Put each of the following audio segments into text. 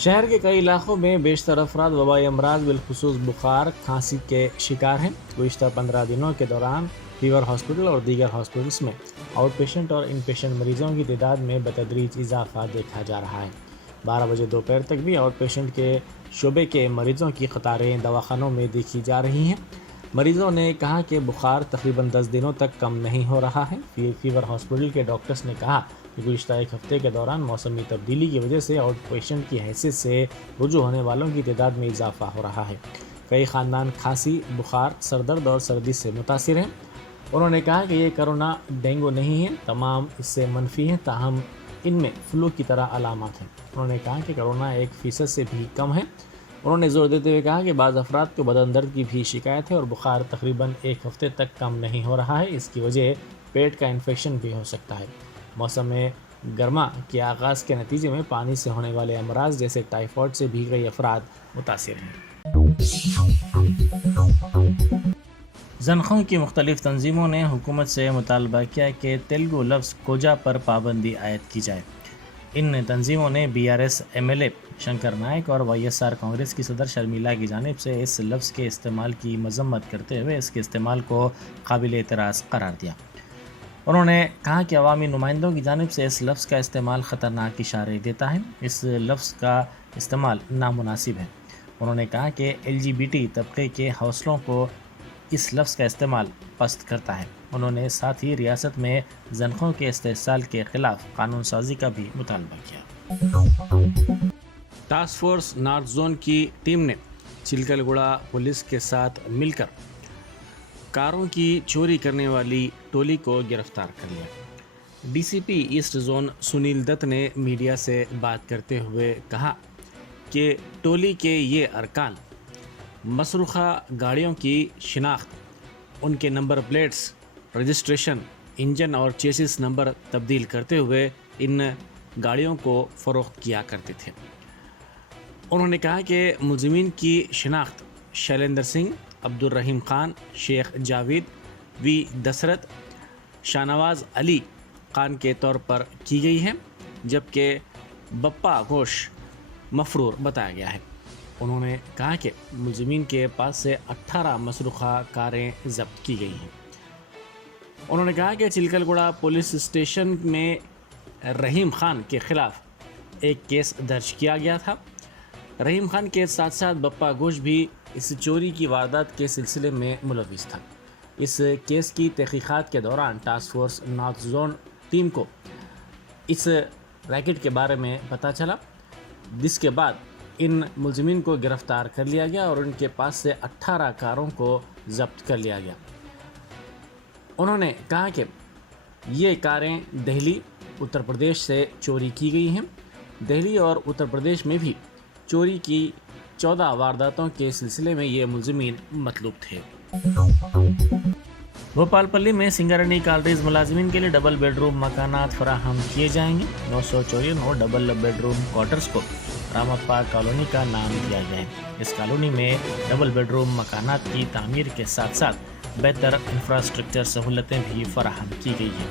शहर के कई इलाकों में बेशतर अफराद वबाई अमराज बिलखुसूस बुखार खांसी के शिकार हैं। गुज़िश्ता 15 दिनों के दौरान फीवर हॉस्पिटल और दीगर हॉस्पिटल्स में आउट पेशेंट और इन पेशेंट मरीज़ों की तादाद में बतदरीज इजाफा देखा जा रहा है। 12 बजे दोपहर तक भी आउट पेशेंट के शोबे के मरीज़ों की कतारें दवाखानों में देखी जा रही हैं। मरीज़ों ने कहा कि बुखार तकरीबन 10 दिनों तक कम नहीं हो रहा है। फीवर हॉस्पिटल के डॉक्टर्स ने कहा कि गुज़िश्ता एक हफ़्ते के दौरान मौसमी तब्दीली की वजह से आउट पेशेंट की हैसियत से रुजू होने वालों की तादाद में इजाफा हो रहा है। कई ख़ानदान खांसी, बुखार, सरदर्द और सर्दी से मुतासिर हैं। उन्होंने कहा कि ये कोरोना डेंगू नहीं है, तमाम इससे मनफी हैं, ताहम इनमें फ्लू की तरह अलामत हैं। उन्होंने कहा कि कोरोना 1% से भी कम है। उन्होंने जोर देते हुए कहा कि बाज़ अफराद को बदन दर्द की भी शिकायत है और बुखार तकरीबन एक हफ़्ते तक कम नहीं हो रहा है। इसकी वजह पेट का इन्फेक्शन भी हो सकता है। मौसम गर्मा के आगाज़ के नतीजे में पानी से होने वाले अमराज जैसे टाइफाइड से भी कई अफराद मुतासिर हैं। ज़नख़ों की मुख्तलिफ़ तंजीमों ने हुकूमत से मुतालबा किया कि तेलुगु लफ्ज़ कोजा पर पाबंदी आयद की जाए। इन तंजीमों ने BRS MLA शंकर नायक और YSR कांग्रेस की सदर शर्मिला की जानिब से इस लफ्ज़ के इस्तेमाल की मजम्मत करते हुए इसके इस्तेमाल को काबिल एतराज़ करार दिया। उन्होंने कहा कि अवामी नुमाइंदों की जानिब से इस लफ्ज़ का इस्तेमाल ख़तरनाक इशारे देता है। इस लफ्ज़ का इस्तेमाल नामुनासिब है। उन्होंने कहा कि LGBT तबके के हौसलों को इस लफ्ज़ का इस्तेमाल पस्त करता है। उन्होंने साथ ही रियासत में ज़नख़ों के इस्तेहसाल के ख़िलाफ़ कानून साजी का भी मुतालबा किया। टास्क फोर्स नॉर्थ जोन की टीम ने चिलकलगुड़ा पुलिस के साथ मिलकर कारों की चोरी करने वाली टोली को गिरफ्तार कर लिया। DCP east zone Sunil Dutt ने मीडिया से बात करते हुए कहा कि टोली के ये अरकान मसरूखा गाड़ियों की शिनाख्त, उनके नंबर प्लेट्स, रजिस्ट्रेशन, इंजन और चेसिस नंबर तब्दील करते हुए इन गाड़ियों को फ़रोख्त किया करते थे। उन्होंने कहा कि मुलज़िमीन की शिनाख्त शैलेंद्र सिंह, अब्दुल रहीम खान, शेख जावेद, वी दसरत, शाहनवाज़ अली खान के तौर पर की गई है, जबकि बप्पा घोष मफरूर बताया गया है। उन्होंने कहा कि मुलज़िमीन के पास से 18 मसरूखा कारें ज़ब्त की गई हैं। उन्होंने कहा कि चिलकलगुड़ा पुलिस स्टेशन में रहीम खान के ख़िलाफ़ एक केस दर्ज किया गया था। रहीम खान के साथ साथ बप्पा घोष भी इस चोरी की वारदात के सिलसिले में मुलविस था। इस केस की तहक़ीक़ात के दौरान task force north zone team को इस रैकेट के बारे में पता चला, जिसके बाद इन मुलज़िमीन को गिरफ़्तार कर लिया गया और उनके पास से 18 कारों को ज़ब्त कर लिया गया। उन्होंने कहा कि ये कारें दिल्ली, उत्तर प्रदेश से चोरी की गई हैं। दिल्ली और उत्तर प्रदेश में भी चोरी की 14 वारदातों के सिलसिले में ये मुलज़िमीन मतलूब थे। भोपालपल्ली में सिंगारनी कॉलोनीज़ मुलाजिमीन के लिए डबल बेडरूम मकानात फराहम किए जाएंगे। 954 डबल बेडरूम क्वार्टर्स को रामत पार्क कॉलोनी का नाम दिया गया है। इस कॉलोनी में डबल बेडरूम मकानात की तामीर के साथ साथ बेहतर इंफ्रास्ट्रक्चर सहूलतें भी फराहम की गई हैं।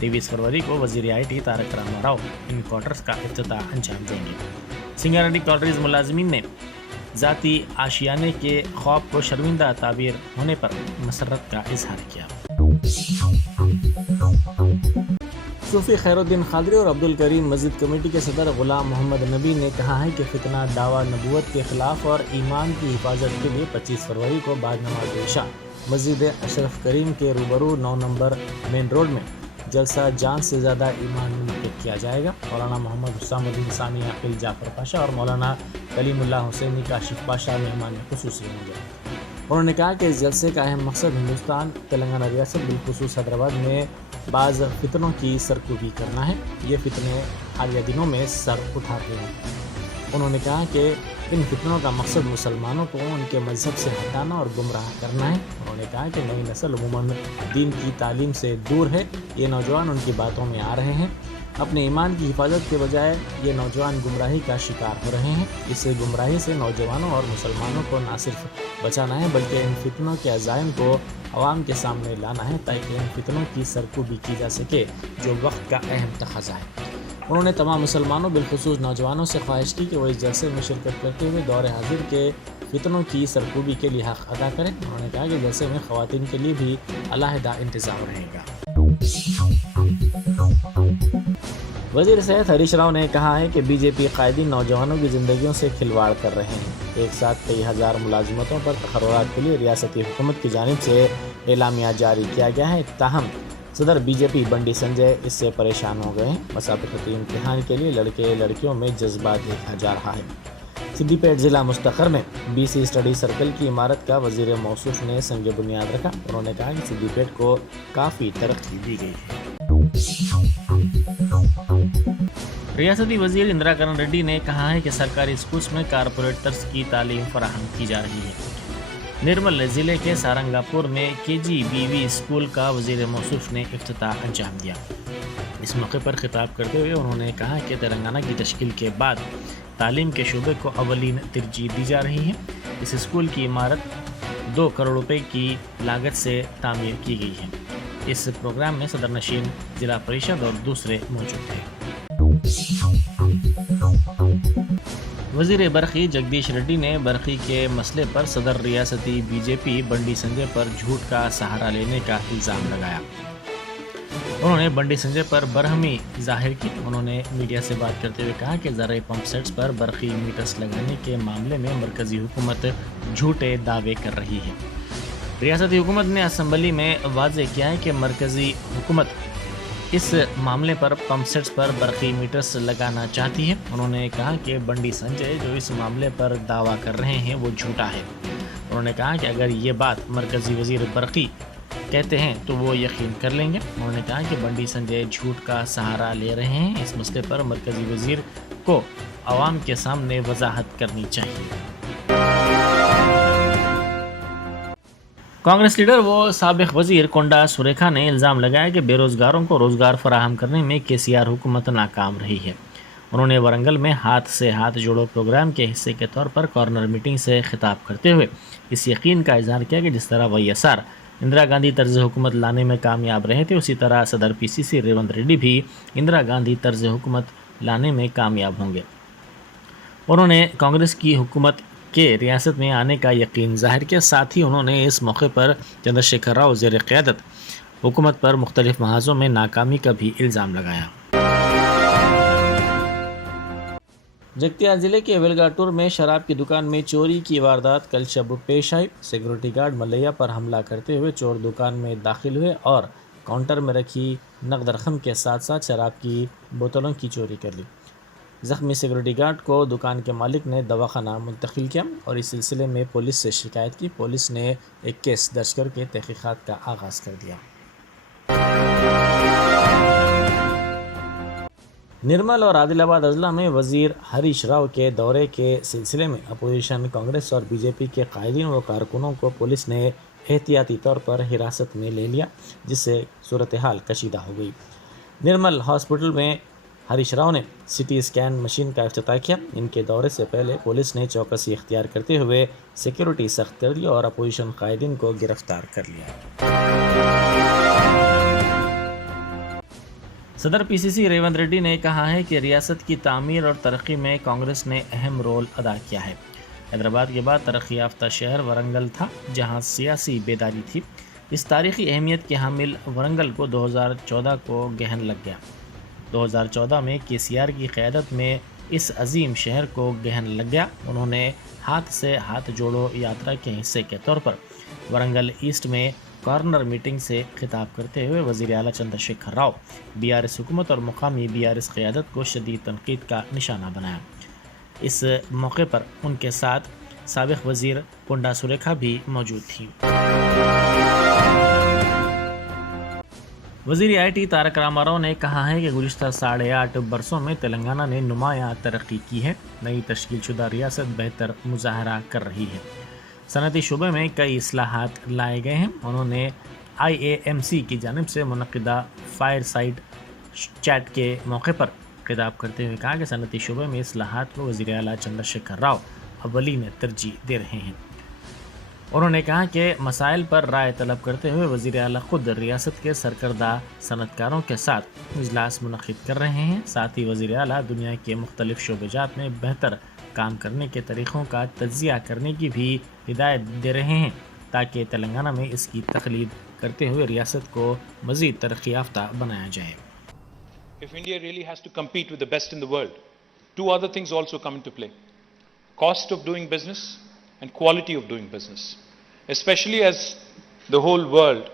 23 फरवरी को वज़ीर IT तारक रामाराव इन क्वार्टर्स का इफ्तिताह अंजाम देंगे। सिंगारनी कॉलोनीज़ मुलाजिमीन ने ज़ाती आशियाने के ख्वाब को शर्मिंदा ताबीर होने पर मसरत का इजहार किया। सूफ़ी खैरुद्दीन क़ादरी और अब्दुल करीम मस्जिद कमेटी के सदर ग़ुलाम मोहम्मद नबी ने कहा है कि फितना दावा नबूवत के ख़िलाफ़ और ईमान की हिफाजत के लिए 25 फरवरी को बाद नमाज इशा मस्जिद अशरफ करीम के रूबरू 9 नंबर मेन रोड में जलसा जान से ज़्यादा ईमान मुनक़िद किया जाएगा। मौलाना मोहम्मद हुसामुद्दीन सानी अक़िल जाफ़र पाशा और मौलाना कलीमुल्लाह हुसैनी काशिफ़ पाशा मेहमान ख़ुसूसी होंगे। उन्होंने कहा कि इस जलसे का अहम मकसद हिंदुस्तान तेलंगाना रियासत बिलखुसूस हैदराबाद में बाज़ फितनों की सरकूबी करना है। ये फितने हालिया दिनों में सर उठाते हैं। उन्होंने कहा कि इन फितनों का मकसद मुसलमानों को उनके मज़हब से हटाना और गुमराह करना है। उन्होंने कहा कि नई नस्ल अमूमन दीन की तालीम से दूर है। ये नौजवान उनकी बातों में आ रहे हैं। अपने ईमान की हिफाजत के बजाय ये नौजवान गुमराही का शिकार हो रहे हैं। इस गुमराही से नौजवानों और मुसलमानों को न सिर्फ बचाना है बल्कि इन फितनों के अज़ाइम को अवाम के सामने लाना है ताकि इन फितनों की सरकूबी की जा सके जो वक्त का अहम तकाज़ा है। انہوں نے تمام مسلمانوں بالخصوص نوجوانوں سے خواہش کی کہ وہ اس جلسے میں شرکت کرتے ہوئے دور حاضر کے فتنوں کی سرکوبی کے لیے حق ادا کریں۔ انہوں نے کہا کہ جلسے میں خواتین کے لیے بھی علیحدہ انتظام رہے گا۔ وزیر صحت ہریش راؤ نے کہا ہے کہ بی جے پی قائدین نوجوانوں کی زندگیوں سے کھلواڑ کر رہے ہیں۔ ایک ساتھ کئی ہزار ملازمتوں پر تقررات کے لیے ریاستی حکومت کی جانب سے اعلامیہ جاری کیا گیا ہے، تاہم صدر بی جے پی بنڈی سنجے اس سے پریشان ہو گئے ہیں۔ مسابقتی امتحان کے لیے لڑکے لڑکیوں میں جذبہ دیکھا جا رہا ہے۔ سدی پیٹ ضلع مستقر میں بی سی اسٹڈی سرکل کی عمارت کا وزیر موصوف نے سنگ بنیاد رکھا۔ انہوں نے کہا کہ سدی پیٹ کو کافی ترقی دی گئی ہے۔ ریاستی وزیر اندرا کرن ریڈی نے کہا ہے کہ سرکاری اسکولز میں کارپوریٹ طرز کی تعلیم فراہم کی جا رہی ہے۔ نرمل ضلع کے سارنگا پور میں کے جی بی وی اسکول کا وزیر موصوف نے افتتاح انجام دیا۔ اس موقع پر خطاب کرتے ہوئے انہوں نے کہا کہ تلنگانہ کی تشکیل کے بعد تعلیم کے شعبے کو اولین ترجیح دی جا رہی ہے۔ اس اسکول کی عمارت 2 کروڑ روپے کی لاگت سے تعمیر کی گئی ہے۔ اس پروگرام میں صدر نشین، ضلع پریشد اور دوسرے موجود تھے۔ وزیر برقی جگدیش ریڈی نے برقی کے مسئلے پر صدر ریاستی بی جے پی بنڈی سنجے پر جھوٹ کا سہارا لینے کا الزام لگایا۔ انہوں نے بنڈی سنجے پر برہمی ظاہر کی۔ انہوں نے میڈیا سے بات کرتے ہوئے کہا کہ زرعی پمپ سیٹس پر برقی میٹرز لگانے کے معاملے میں مرکزی حکومت جھوٹے دعوے کر رہی ہے۔ ریاستی حکومت نے اسمبلی میں واضح کیا ہے کہ مرکزی حکومت اس معاملے پر پمپ سیٹس پر برقی میٹرز لگانا چاہتی ہے۔ انہوں نے کہا کہ بنڈی سنجے جو اس معاملے پر دعویٰ کر رہے ہیں وہ جھوٹا ہے۔ انہوں نے کہا کہ اگر یہ بات مرکزی وزیر برقی کہتے ہیں تو وہ یقین کر لیں گے۔ انہوں نے کہا کہ بنڈی سنجے جھوٹ کا سہارا لے رہے ہیں۔ اس مسئلے پر مرکزی وزیر کو عوام کے سامنے وضاحت کرنی چاہیے۔ کانگریس لیڈر و سابق وزیر کونڈا سریکھا نے الزام لگایا کہ بے روزگاروں کو روزگار فراہم کرنے میں کے سی آر حکومت ناکام رہی ہے۔ انہوں نے ورنگل میں ہاتھ سے ہاتھ جوڑو پروگرام کے حصے کے طور پر کارنر میٹنگ سے خطاب کرتے ہوئے اس یقین کا اظہار کیا کہ جس طرح Y S R Indira Gandhi طرز حکومت لانے میں کامیاب رہے تھے، اسی طرح صدر پی سی سی ریونت ریڈی بھی اندرا گاندھی طرز حکومت لانے میں کامیاب ہوں گے۔ انہوں نے کانگریس کی حکومت کے ریاست میں آنے کا یقین ظاہر کیا۔ ساتھ ہی انہوں نے اس موقع پر چندر شیکھر راؤ زیر قیادت حکومت پر مختلف محاذوں میں ناکامی کا بھی الزام لگایا۔ جگتیال ضلع کے ویلگاٹور میں شراب کی دکان میں چوری کی واردات کل شب پیش آئی۔ سیکورٹی گارڈ ملیہ پر حملہ کرتے ہوئے چور دکان میں داخل ہوئے اور کاؤنٹر میں رکھی نقد رقم کے ساتھ ساتھ شراب کی بوتلوں کی چوری کر لی۔ زخمی سیکورٹی گارڈ کو دکان کے مالک نے دواخانہ منتقل کیا اور اس سلسلے میں پولیس سے شکایت کی۔ پولیس نے ایک کیس درج کر کے تحقیقات کا آغاز کر دیا۔ نرمل اور عادل آباد اضلاع میں وزیر ہریش راؤ کے دورے کے سلسلے میں اپوزیشن کانگریس اور بی جے پی کے قائدین و کارکنوں کو پولیس نے احتیاطی طور پر حراست میں لے لیا، جس سے صورتحال کشیدہ ہو گئی۔ نرمل ہاسپٹل میں ہریش راؤ نے سی ٹی اسکین مشین کا افتتاح کیا۔ ان کے دورے سے پہلے پولیس نے چوکسی اختیار کرتے ہوئے سیکیورٹی سخت کر لی اور اپوزیشن قائدین کو گرفتار کر لیا۔ صدر پی سی سی ریونت ریڈی نے کہا ہے کہ ریاست کی تعمیر اور ترقی میں کانگریس نے اہم رول ادا کیا ہے۔ حیدرآباد کے بعد ترقی یافتہ شہر ورنگل تھا جہاں سیاسی بیداری تھی۔ اس تاریخی اہمیت کے حامل ورنگل کو 2014 کو گہن لگ گیا۔ 2014 میں کے سی آر کی قیادت میں اس عظیم شہر کو گہن لگ گیا۔ انہوں نے ہاتھ سے ہاتھ جوڑو یاترا کے حصے کے طور پر ورنگل ایسٹ میں کارنر میٹنگ سے خطاب کرتے ہوئے وزیر اعلیٰ Chandra Shekhar Rao B R S حکومت اور مقامی بی آر ایس قیادت کو شدید تنقید کا نشانہ بنایا۔ اس موقع پر ان کے ساتھ سابق وزیر کونڈا سریکھا بھی موجود تھی۔ وزیر آئی ٹی تارک راما راؤ نے کہا ہے کہ گزشتہ 8.5 برسوں میں تلنگانہ نے نمایاں ترقی کی ہے۔ نئی تشکیل شدہ ریاست بہتر مظاہرہ کر رہی ہے۔ صنعتی شعبے میں کئی اصلاحات لائے گئے ہیں۔ انہوں نے آئی اے ایم سی کی جانب سے منعقدہ فائر سائڈ چیٹ کے موقع پر خطاب کرتے ہوئے کہا کہ صنعتی شعبے میں اصلاحات کو وزیر اعلیٰ چندر شیکھر راؤ اولین ترجیح دے رہے ہیں۔ انہوں نے کہا کہ مسائل پر رائے طلب کرتے ہوئے وزیر اعلیٰ خود ریاست کے سرکردہ صنعت کاروں کے ساتھ اجلاس منعقد کر رہے ہیں. ساتھ ہی وزیر اعلیٰ دنیا کے مختلف شعبہ جات میں بہتر کام کرنے کے طریقوں کا تجزیہ کرنے کی بھی ہدایت دے رہے ہیں تاکہ تلنگانہ میں اس کی تقلید کرتے ہوئے ریاست کو مزید ترقی یافتہ بنایا جائے. If India really has to compete with the best in the world, two other things also come into play: cost of doing business and quality of doing business. Especially as the whole world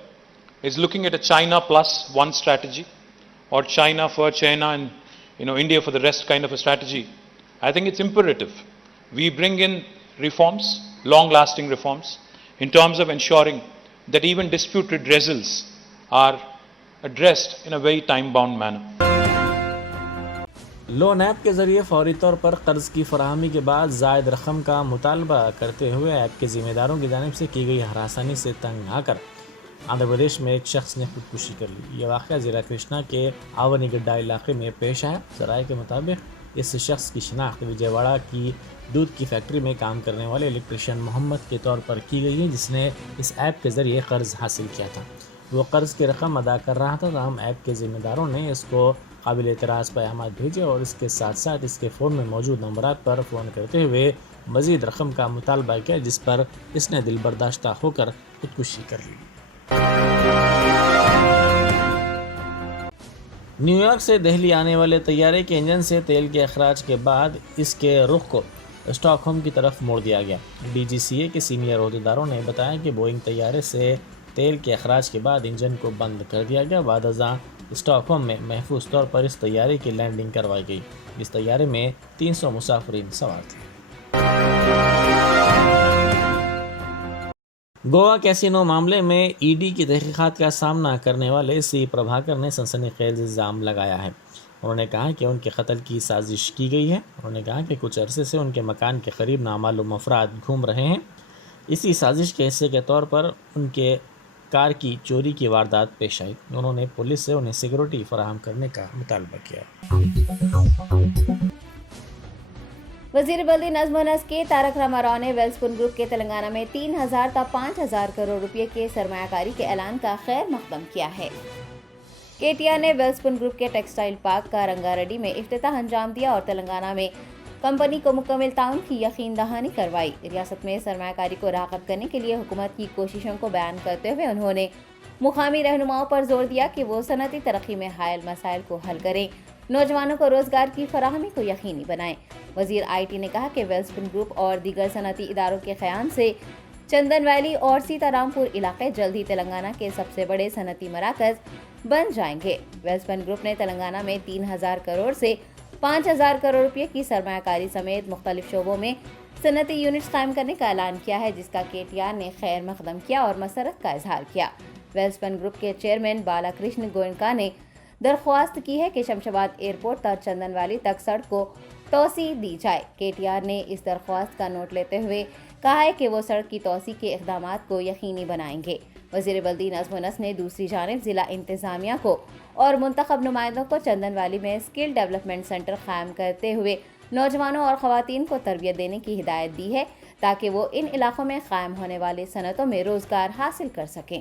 is looking at a China plus one strategy, or China for China and India for the rest kind of a strategy. I think it's imperative we bring in reforms, long-lasting reforms, in terms of ensuring that even dispute redressals are addressed in a very time-bound manner. Loan app کے ذریعے فوری طور پر قرض کی فراہمی کے بعد زائد رقم کا مطالبہ کرتے ہوئے ایپ کے ذمہ داروں کی جانب سے کی گئی ہراسانی سے تنگ آ کر آندھرا پردیش میں ایک شخص نے خودکشی کر لی. یہ واقعہ ضلع کرشنا کے آونی گڈا علاقے میں پیش آیا. ذرائع کے مطابق اس شخص کی شناخت وجے واڑہ کی دودھ کی فیکٹری میں کام کرنے والے الیکٹریشین محمد کے طور پر کی گئی ہے، جس نے اس ایپ کے ذریعے قرض حاصل کیا تھا. وہ قرض کی رقم ادا کر رہا تھا، تاہم ایپ کے ذمہ داروں نے اس کو قابل اعتراض پیغامات بھیجے اور اس کے ساتھ ساتھ اس کے فون میں موجود نمبرات پر فون کرتے ہوئے مزید رقم کا مطالبہ کیا، جس پر اس نے دل برداشتہ ہو کر خودکشی کر لی. نیو یارک سے دہلی آنے والے طیارے کے انجن سے تیل کے اخراج کے بعد اس کے رخ کو اسٹاک ہوم کی طرف موڑ دیا گیا. ڈی جی سی اے کے سینئر عہدیداروں نے بتایا کہ بوئنگ طیارے سے تیل کے اخراج کے بعد انجن کو بند کر دیا گیا. بعد ازاں اسٹاک ہوم میں محفوظ طور پر اس طیارے کی لینڈنگ کروائی گئی. اس طیارے میں 300 مسافرین سوار تھے. گوا کیسینو معاملے میں ای ڈی کی تحقیقات کا سامنا کرنے والے سی پربھاکر نے سنسنی خیز الزام لگایا ہے. انہوں نے کہا کہ ان کے قتل کی سازش کی گئی ہے. انہوں نے کہا کہ کچھ عرصے سے ان کے مکان کے قریب نامعلوم افراد گھوم رہے ہیں. اسی سازش کے حصے کے طور پر ان کے کار کی چوری کی واردات پیش آئی. انہوں نے پولیس سے انہیں سیکورٹی فراہم کرنے کا مطالبہ کیا. وزیر بلدی نظم و نسق کے تارک راما راؤ نے ویلسپن گروپ کے تلنگانہ میں 3,000 تا 5,000 کروڑ روپے کے سرمایہ کاری کے اعلان کا خیر مقدم کیا ہے. کے ٹی آر نے ویلسپن گروپ کے ٹیکسٹائل پارک کا رنگا ریڈی میں افتتاح انجام دیا اور تلنگانہ میں کمپنی کو مکمل تعاون کی یقین دہانی کروائی. ریاست میں سرمایہ کاری کو راغب کرنے کے لیے حکومت کی کوششوں کو بیان کرتے ہوئے انہوں نے مقامی رہنماؤں پر زور دیا کہ وہ صنعتی ترقی میں حائل مسائل کو حل کریں، نوجوانوں کو روزگار کی فراہمی کو یقینی بنائیں. وزیر آئی ٹی نے کہا کہ ویلسپن گروپ اور دیگر صنعتی اداروں کے قیام سے چندن ویلی اور سیتا رام پور علاقے جلد ہی تلنگانہ کے سب سے بڑے صنعتی مراکز بن جائیں گے. ویلسپن گروپ نے تلنگانہ میں 3,000 کروڑ سے 5,000 کروڑ روپے کی سرمایہ کاری سمیت مختلف شعبوں میں صنعتی یونٹس قائم کرنے کا اعلان کیا ہے، جس کا کے ٹی آر نے خیر مقدم کیا اور مسرت کا اظہار کیا. ویلسپن گروپ کے چیئرمین بالا کرشن گوئنکا نے درخواست کی ہے کہ شمشاباد ایئرپورٹ تا چندن والی تک سڑک کو توسیع دی جائے. کے ٹی آر نے اس درخواست کا نوٹ لیتے ہوئے کہا ہے کہ وہ سڑک کی توسیع کے اقدامات کو یقینی بنائیں گے. وزیر بلدی نظم و نسق نے دوسری جانب ضلع انتظامیہ کو اور منتخب نمائندوں کو چندن والی میں اسکل ڈیولپمنٹ سینٹر قائم کرتے ہوئے نوجوانوں اور خواتین کو تربیت دینے کی ہدایت دی ہے تاکہ وہ ان علاقوں میں قائم ہونے والی صنعتوں میں روزگار حاصل کر سکیں.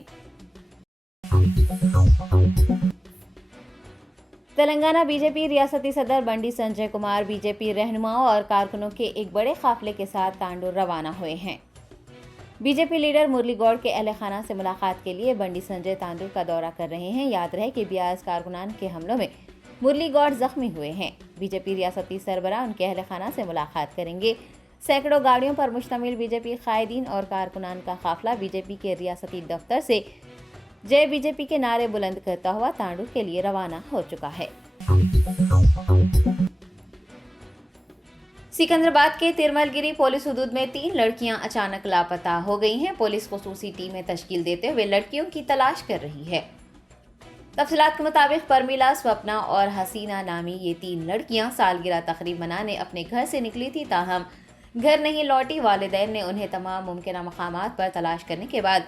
تلنگانہ بی جے پی ریاستی صدر بنڈی سنجے کمار بی جے پی رہنماؤں اور کارکنوں کے ایک بڑے قافلے کے ساتھ تانڈور روانہ ہوئے ہیں. بی جے پی لیڈر مرلی گوڑ کے اہل خانہ سے ملاقات کے لیے بنڈی سنجے تانڈور کا دورہ کر رہے ہیں. یاد رہے کہ بیاس کارکنان کے حملوں میں مرلی گوڑ زخمی ہوئے ہیں. بی جے پی ریاستی سربراہ ان کے اہل خانہ سے ملاقات کریں گے. سینکڑوں گاڑیوں پر مشتمل بی جے پی قائدین اور کارکنان کا قافلہ بی جے پی کے ریاستی دفتر سے جے بی جے پی کے نعرے بلند کرتا ہوا تانڈور کے لیے روانہ ہو چکا ہے. سکندرآباد کے ترمل گیری پولیس حدود میں 3 لڑکیاں اچانک لاپتہ ہو گئی ہیں. پولیس خصوصی ٹیمیں تشکیل دیتے ہوئے لڑکیوں کی تلاش کر رہی ہے. تفصیلات کے مطابق پرمیلا، سوپنا اور حسینہ نامی یہ 3 لڑکیاں سالگرہ تقریب منانے اپنے گھر سے نکلی تھی، تاہم گھر نہیں لوٹی. والدین نے انہیں تمام ممکنہ مقامات پر تلاش کرنے کے بعد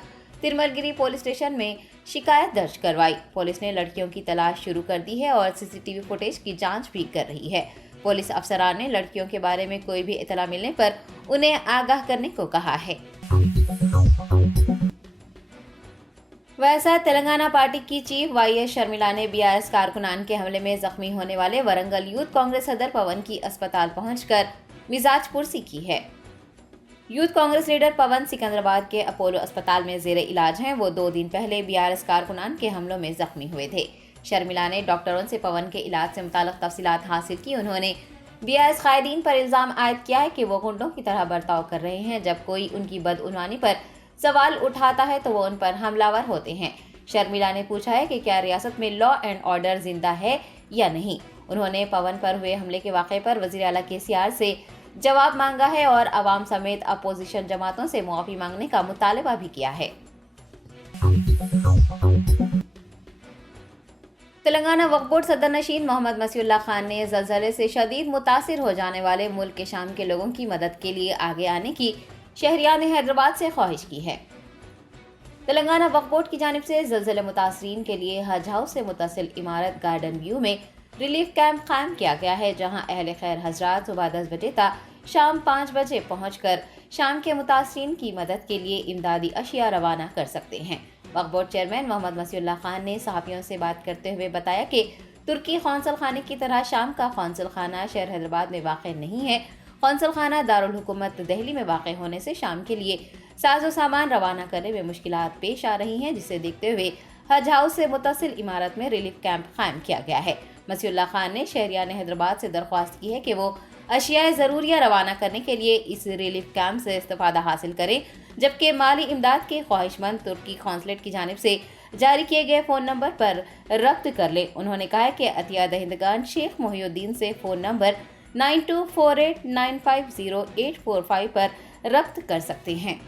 ترمل گیری پولیس اسٹیشن میں شکایت درج کروائی. پولیس نے لڑکیوں کی تلاش شروع کر دی ہے اور سی سی ٹی وی فوٹیج کی جانچ بھی کر رہی ہے. پولیس افسران نے لڑکیوں کے بارے میں کوئی بھی اطلاع ملنے پر انہیں آگاہ کرنے کو کہا ہے. वैसा तेलंगाना पार्टी की चीफ वाईएस शर्मिला ने बीआरएस कारकुनान के हमले में जख्मी होने वाले वरंगल यूथ कांग्रेस सदर पवन की अस्पताल पहुंचकर मिजाज पुरसी की है। यूथ कांग्रेस लीडर पवन सिकंदराबाद के अपोलो अस्पताल में जेर इलाज हैं। वो 2 दिन पहले बीआरएस कारकुनान के हमलों में जख्मी हुए थे। शर्मिला ने डॉक्टरों से पवन के इलाज से मुताल्लिक तफसीलात हासिल की। उन्होंने बीआरएस कायदीन पर इल्जाम आयद किया है कि वो गुंडों की तरह बर्ताव कर रहे हैं। जब कोई उनकी बदउनवानी पर सवाल उठाता है तो वो उन पर हमलावर होते हैं। शर्मिला ने पूछा है कि क्या रियासत में लॉ एंड ऑर्डर जिंदा है या नहीं। उन्होंने पवन पर हुए हमले के वाक़े पर वज़ीर आला केसीआर से जवाब मांगा है और अवाम समेत अपोजिशन जमातों से मुआफ़ी मांगने का मुतालबा भी किया है। तेलंगाना वक्फ बोर्ड सदर नशीन मोहम्मद मसीउल्लाह खान ने ज़लज़ले से शदीद मुतासिर हो जाने वाले मुल्क के शाम के लोगों की मदद के लिए आगे आने की शहरियान हैदराबाद से ख्वाहिश की है। तेलंगाना वक्फ बोर्ड की जानिब से ज़लज़ले मुतासरीन के लिए हज हाउस से मुतसिल इमारत गार्डन व्यू में रिलीफ कैंप कायम किया गया है, जहां अहले खैर हजरात सुबह 10 बजे तक शाम 5 बजे पहुंचकर शाम के मुतासरीन की मदद के लिए इमदादी अशिया रवाना कर सकते हैं। वक्फ बोर्ड चेयरमैन मोहम्मद मसीउल्लाह खान ने सहाफ़ियों से बात करते हुए बताया कि तुर्की कौंसल खाने की तरह शाम का कौंसल खाना शहर हैदराबाद में वाक़ नहीं है। कौंसल खाना दारुल हुकूमत दिल्ली में वाक़ होने से शाम के लिए साजो सामान रवाना करने में मुश्किलात पेश आ रही हैं, जिसे देखते हुए हज हाउस से मुतसिल इमारत में रिलीफ कैंप कायम किया गया है। मसीउल्लाह खान ने शहरियान हैदराबाद से दरख्वास्त की है कि वो अशियाए ज़रूरिया रवाना करने के लिए इस रिलीफ कैंप से इस्तिफ़ादा हासिल करें, जबकि माली इमदाद के ख्वाहिशमंद तुर्की कौंसलेट की जानिब से जारी किए गए फ़ोन नंबर पर रब्त कर लें। उन्होंने कहा कि अतिया दहिंदगान शेख मोहिउद्दीन से फ़ोन नंबर 9248950845 पर रब्त कर सकते हैं।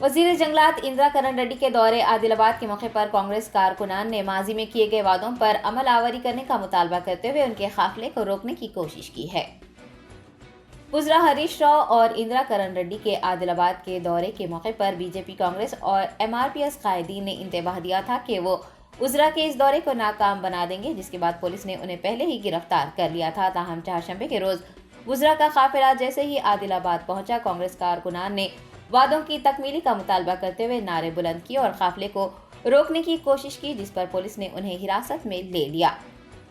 वज़ीर जंगलात इंदिरा करण रेड्डी के दौरे आदिलाबाद के मौके पर कांग्रेस कारकुनान ने माजी में किए गए वादों पर अमल आवरी करने का मुतालबा करते हुए उनके काफिले को रोकने की कोशिश की है। वज़रा हरीश राव और इंदिरा करण रेड्डी के आदिलाबाद के दौरे के मौके पर बीजेपी, कांग्रेस और एमआरपीएस कायदीन ने इंतबाह दिया था कि वो वज़रा के इस दौरे को नाकाम बना देंगे, जिसके बाद पुलिस ने उन्हें पहले ही गिरफ्तार कर लिया था। ताहम चारशंबे के रोज वज़रा का काफिला जैसे ही आदिलाबाद पहुंचा, कांग्रेस कारकुनान ने वादों की तकमीली का मुतालबा करते हुए नारे बुलंद किए और काफिले को रोकने की कोशिश की, जिस पर पुलिस ने उन्हें हिरासत में ले लिया।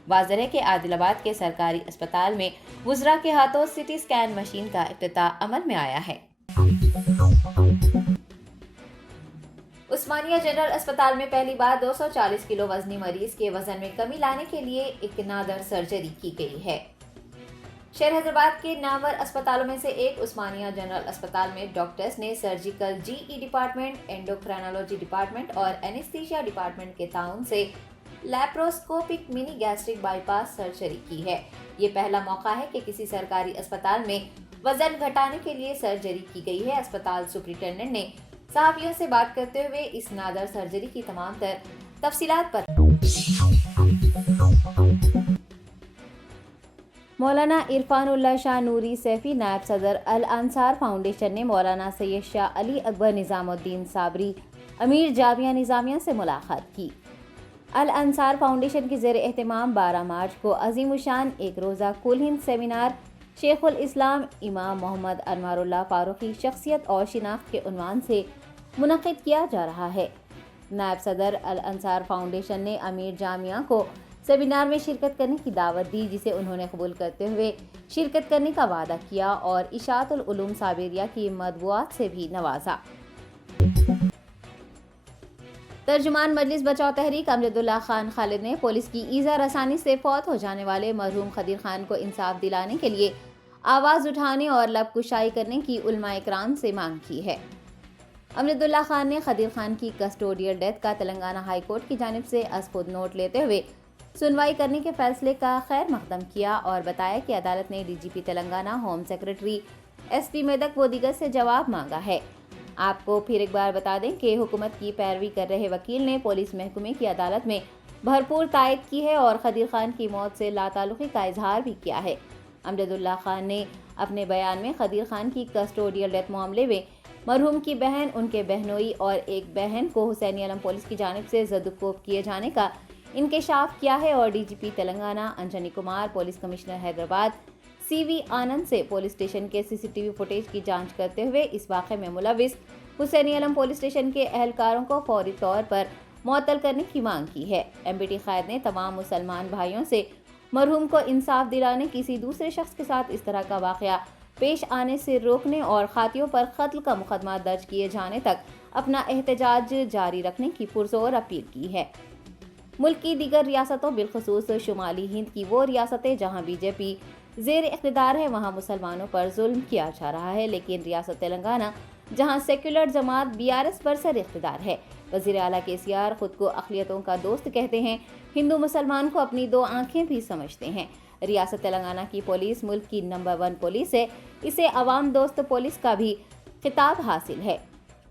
वाज़ेह है कि आदिलाबाद के सरकारी अस्पताल में वज़रा के हाथों सिटी स्कैन मशीन का इफ्तिताह अमल में आया है। उस्मानिया जनरल अस्पताल में पहली बार 240 किलो वजनी मरीज के वजन में कमी लाने के लिए एक नादर सर्जरी की गई है। शहर हैदराबाद के नामवर अस्पतालों में से एक उस्मानिया जनरल अस्पताल में डॉक्टर्स ने surgical GE department, endocrinology department और एनेस्थीसिया डिपार्टमेंट के ताउन से laparoscopic mini gastric bypass surgery की है। ये पहला मौका है कि किसी सरकारी अस्पताल में वजन घटाने के लिए सर्जरी की गई है। अस्पताल सुपरिटेंडेंट ने सहाफियों से बात करते हुए इस नादर सर्जरी की तमाम तर तफसीलात पर मौलाना इरफानुल्लाह शाह नूरी सैफी नायब सदर अल अंसार फाउंडेशन ने मौलाना सैयद शाह अली अकबर निज़ामुद्दीन साबरी अमीर जामिया निज़ामिया से मुलाकात की। अल अंसार फाउंडेशन के ज़ेर एहतमाम 12 मार्च को अज़ीमुशान एक रोज़ा कुल हिंद सेमिनार शेखुल इस्लाम इमाम मोहम्मद अनवारुल्लाह फारूकी शख्सियत और शिनाख्त के उन्वान से मुनक़िद किया जा रहा है। नायब सदर अल अंसार फाउंडेशन ने अमीर जामिया को सेमिनार में शिरकत करने की दावत दी, जिसे उन्होंने कबूल करते हुए शिरकत करने का वादा किया और इशाअतुल उलूम साबिरिया की मतबूआत से भी नवाजा। तर्जुमान मजलिस बचाओ तहरीक अमजदुल्लाह खान खालिद ने पुलिस की ईज़ा रसानी से फौत हो जाने वाले मरहूम खदीर खान को इंसाफ दिलाने के लिए आवाज़ उठाने और लब कुशाई करने की उलमा इकराम से मांग की है। अमजदुल्लाह खान ने खदीर खान की कस्टोडियल डेथ का तेलंगाना हाई कोर्ट की जानिब से अज़खुद नोट लेते हुए सुनवाई करने के फैसले का खैर मकदम किया और बताया कि अदालत ने DGP Telangana, home secretary SP Medak व दीगर से जवाब मांगा है। आपको फिर एक बार बता दें कि हुकूमत की पैरवी कर रहे वकील ने पुलिस महकमे की अदालत में भरपूर तायद की है और खदीर खान की मौत से लाताल्लुक़ी का इजहार भी किया है। अमजदुल्लाह खान ने अपने बयान में खदीर खान की कस्टोडियल डेथ मामले में मरहूम की बहन, उनके बहनोई और एक बहन को हुसैनी आलम पुलिस की जानिब से ज़दुकोफ किए जाने का इंकशाफ किया है और DGP Telangana, Anjani Kumar, police commissioner Hyderabad, CV आनंद से पुलिस स्टेशन के CCTV फुटेज की जांच करते हुए इस वाक़े में मुलविस हुसैनी आलम पुलिस स्टेशन के एहलकारों को फौरी तौर पर मुअत्तल करने की मांग की है। MBT कायद ने तमाम मुसलमान भाइयों से मरहूम को इंसाफ दिलाने, किसी दूसरे शख्स के साथ इस तरह का वाक़या पेश आने से रोकने और खातियों पर कत्ल का मुकदमा दर्ज किए जाने तक अपना एहतजाज जारी रखने की पुरजोर अपील की है। मुल्क की दीगर रियासतों बिलखसूस शुमाली हिंद की वो रियासतें जहां BJP ज़ेर इक़्तिदार है वहां मुसलमानों पर जुल्म किया जा रहा है, लेकिन रियासत तेलंगाना जहां सेक्युलर जमात BRS बरसर इक़्तिदार है। वज़ीर आला KCR खुद को अक़लियतों का दोस्त कहते हैं, हिंदू मुसलमान को अपनी दो आंखें भी समझते हैं। रियासत तेलंगाना की पुलिस मुल्क की नंबर 1 पुलिस है, इसे अवाम दोस्त पुलिस का भी खिताब हासिल है।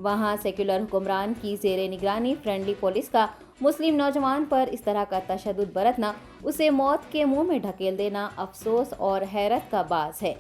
वहाँ सेक्युलर हुक्मरान की ज़ेरे निगरानी फ्रेंडली पुलिस का मुस्लिम नौजवान पर इस तरह का तशद्दुद बरतना, उसे मौत के मुंह में ढकेल देना अफसोस और हैरत का बास है।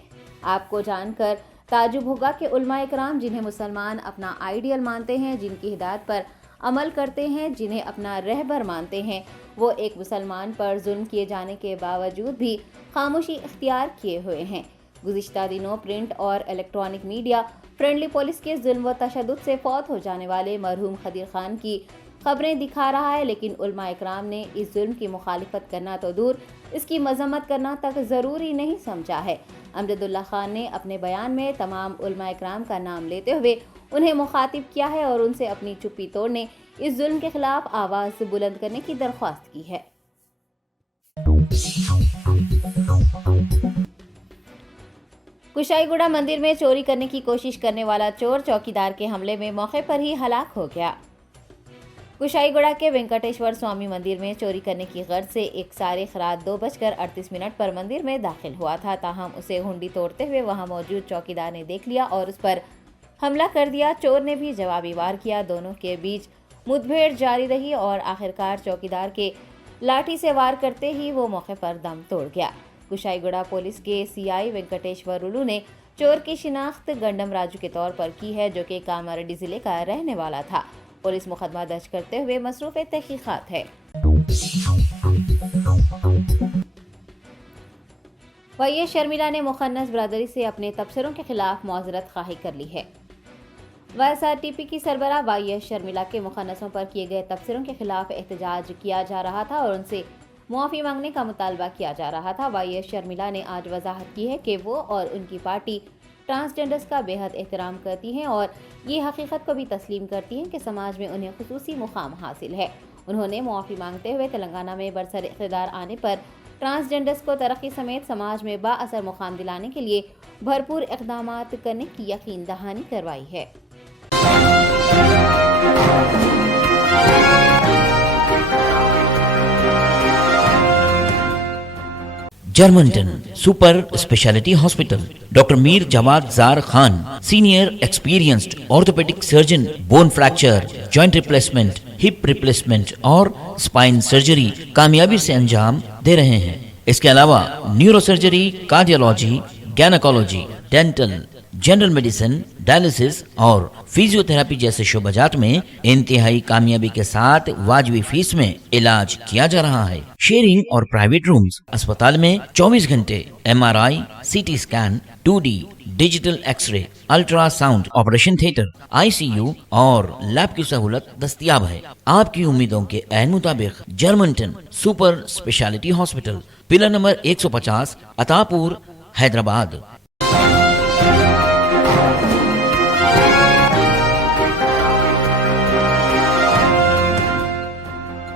आपको जानकर ताजुब होगा कि उलमा इकराम जिन्हें मुसलमान अपना आइडियल मानते हैं, जिनकी हिदायत पर अमल करते हैं, जिन्हें अपना रहबर मानते हैं, वो एक मुसलमान पर जुल्म किए जाने के बावजूद भी खामोशी इख्तियार किए हुए हैं। गुज़िश्ता दिनों प्रिंट और इलेक्ट्रॉनिक मीडिया फ्रेंडली पुलिस के जुल्म व तशद्दुद से फौत हो जाने वाले मरहूम खदीर खान की खबरें दिखा रहा है, लेकिन उलमा इकराम ने इस जुल्म की मुखालिफत करना तो दूर, इसकी मजम्मत करना तक ज़रूरी नहीं समझा है। अमजदुल्ला खान ने अपने बयान में तमाम उलमा इकराम का नाम लेते हुए उन्हें मुखातिब किया है और उनसे अपनी चुप्पी तोड़ने, इस जुल्म के खिलाफ आवाज़ बुलंद करने की दरख्वास्त की है। कुशाईगुड़ा मंदिर में चोरी करने की कोशिश करने वाला चोर चौकीदार के हमले में मौके पर ही हलाक हो गया। कुशाईगुड़ा के वेंकटेश्वर स्वामी मंदिर में चोरी करने की गर्ज से एक सारिक रात 2:38 पर मंदिर में दाखिल हुआ था। ताहम उसे हुंडी तोड़ते हुए वहां मौजूद चौकीदार ने देख लिया और उस पर हमला कर दिया। चोर ने भी जवाबी वार किया। दोनों के बीच मुठभेड़ जारी रही और आखिरकार चौकीदार के लाठी से वार करते ही वो मौके पर दम तोड़ गया। कुशाईगुड़ा पुलिस के CI वेंकटेश्वर उलू ने चोर की शिनाख्त गंडम राजू के तौर पर की है, जो कि कामारेड्डी जिले का रहने वाला था। पुलिस मुकदमा दर्ज करते हुए मसरूफ़ तहकीकात है। YS शर्मिला ने मुखन्नस बरादरी से अपने तबसरों के खिलाफ मौज़रत खाही कर ली है। YSRTP की सरबराह YS शर्मिला के मुखन्नसों पर किए गए तबसरों के खिलाफ एहतजाज किया जा रहा था और उनसे मुआफ़ी मांगने का मुतालबा किया जा रहा था। YS शर्मिला ने आज वजाहत की है कि वो और उनकी पार्टी ट्रांसजेंडर्स का बेहद एहतराम करती हैं और ये हकीकत को भी तस्लीम करती हैं कि समाज में उन्हें खुसूसी मुकाम हासिल है। उन्होंने मुआफ़ी मांगते हुए तेलंगाना में बरसर इक़्तिदार आने पर ट्रांसजेंडर्स को तरक्की समेत समाज में बाअसर मुकाम दिलाने के लिए भरपूर इक़दामात करने की यकीन दहानी करवाई है। Germanten super speciality hospital, doctor Mir Jawad Jar Khan, senior experienced orthopaedic surgeon, bone fracture, joint replacement, hip replacement और स्पाइन सर्जरी कामयाबी से अंजाम दे रहे हैं। इसके अलावा neuro surgery, cardiology, gynaecology, dental, general medicine, dialysis और फिजियोथेरेपी जैसे शोबाजात में इंतहाई कामयाबी के साथ वाजिबी फीस में इलाज किया जा रहा है। शेयरिंग और प्राइवेट रूम्स, अस्पताल में 24 घंटे MRI, CT scan, 2D digital X-ray, ultrasound, operation theatre, ICU और लैब की सहूलत दस्तयाब है। आपकी उम्मीदों के ऐन मुताबिक Germanten super speciality hospital, pillar number 150, Attapur, Hyderabad.